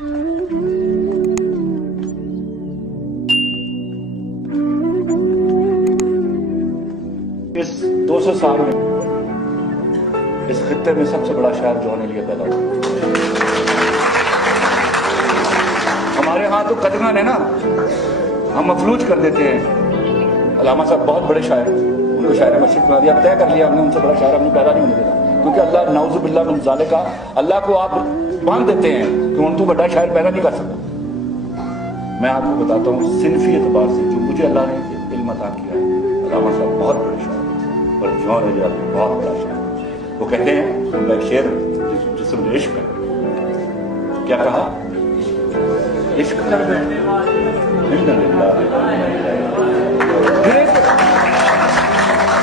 इस 200 साल में इस खित्ते में सबसे बड़ा शायर जॉन एलिया पैदा हुआ। हमारे यहाँ तो कदगन है ना, हम मफलूज कर देते हैं। अल्लामा साहब बहुत बड़े शायर, उनको शायर मशरिक बना दिया, तय कर लिया हमने, उनसे बड़ा शायर हमने पैदा नहीं होने देना, क्योंकि अल्लाह नाउज़ुबिल्लाह मिन ज़ालिका, अल्लाह को आप बांध देते हैं कि उन तू बड़ा शायर पैदा नहीं कर सकता। मैं आपको बताता हूँ सिनफी एतबार से जो मुझे अल्लाह ने इल्म अता किया है, अल्लामा साहब बहुत बड़े शायर और जॉन एलिया बहुत बड़ा शायर। वो कहते हैं, उनका एक शेर जिसमें इश्क है, क्या कहा, इश्क कर दे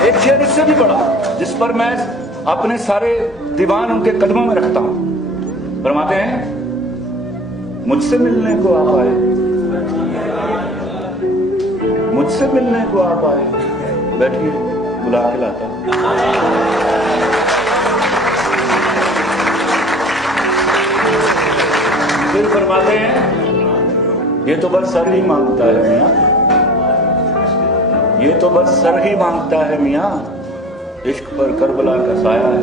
एक शेर इससे भी बड़ा जिस पर मैं अपने सारे दीवान उनके कदमों में रखता हूं। फरमाते हैं, मुझसे मिलने को आप आए, मुझसे मिलने को आप आए, बैठिए बुला के लाता। फिर फरमाते हैं, ये तो बस सर ही मांगता है मियां, ये तो बस सर ही मांगता है मियां, इश्क पर करबला का साया है।